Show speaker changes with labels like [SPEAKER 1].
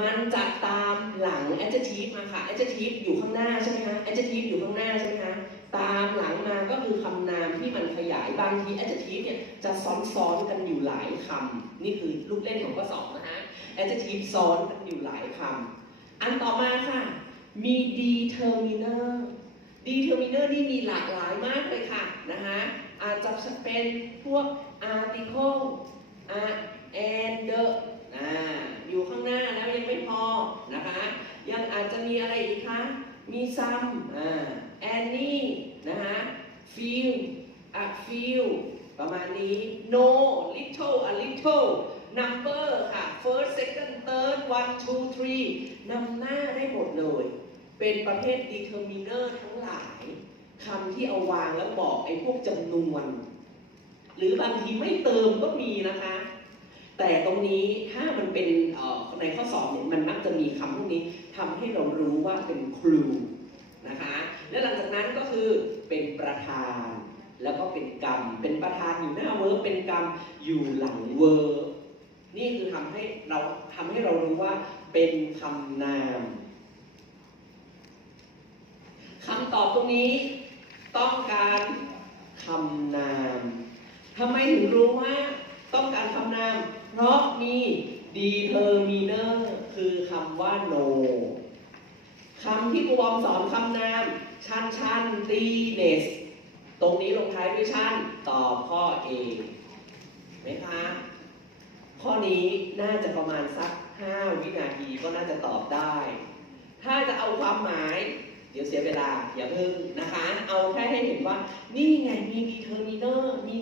[SPEAKER 1] มันจะตามหลัง adjective มาค่ะ adjective อยู่ข้างหน้าใช่ไหมคะ adjective อยู่ข้างหน้าใช่ไหมคะตามหลังมาก็คือคำนามที่มันขยายบางที adjective เนี่ยจะซ้อนๆกันอยู่หลายคำนี่คือลูกเล่นของข้อสองนะคะ adjective ซ้อนกันอยู่หลายคำอันต่อมาค่ะ มี determiner determiner นี่มีหลากหลายมากเลยค่ะนะคะอาจจะเป็นพวก article and the อ่าอยู่ข้างหน้าแล้วยังไม่พอนะคะ ยังอาจจะ มีอะไรอีกคะ มี some อ่า any นะคะ feel a feel ประมาณนี้ no little a little number ค่ะ first second third one two three นำหน้าได้หมดเลย เป็นประเภท determiner ทั้งหลายคำที่เอาวางแล้วบอกไอ้พวกจำนวน หรือบางทีไม่เติมก็มีนะคะ แต่ตรงนี้ถ้ามันเป็นเอ่อ ในข้อสอบเนี่ยมันมักจะมีคำพวกนี้ทำให้เรารู้ว่าเป็นครูนะคะ และหลังจากนั้นก็คือเป็นประธาน แล้วก็เป็นกรรม เป็นประธานอยู่หน้าเวิร์เป็นกรรมอยู่หลังเวิร์นี่คือทำให้เราทำให้เรารู้ว่าเป็นคำนามคำตอบตรงนี้ต้องการคำนามทำไมถึงรู้ว่า ต้องการคำนาม เพราะมี determiner คือคำว่า no คำที่ครูบอมสอนคำนาม ชันชันตี ness ตรงนี้ลงท้ายด้วยชันตอบข้อ A ไหมคะ ข้อนี้น่าจะประมาณสัก 5 วินาทีก็น่าจะตอบได้ ถ้าจะเอาความหมาย เดี๋ยวเสียเวลา อย่าเพิ่งนะคะ เอาแค่ให้เห็นว่า นี่ไงมี determiner มี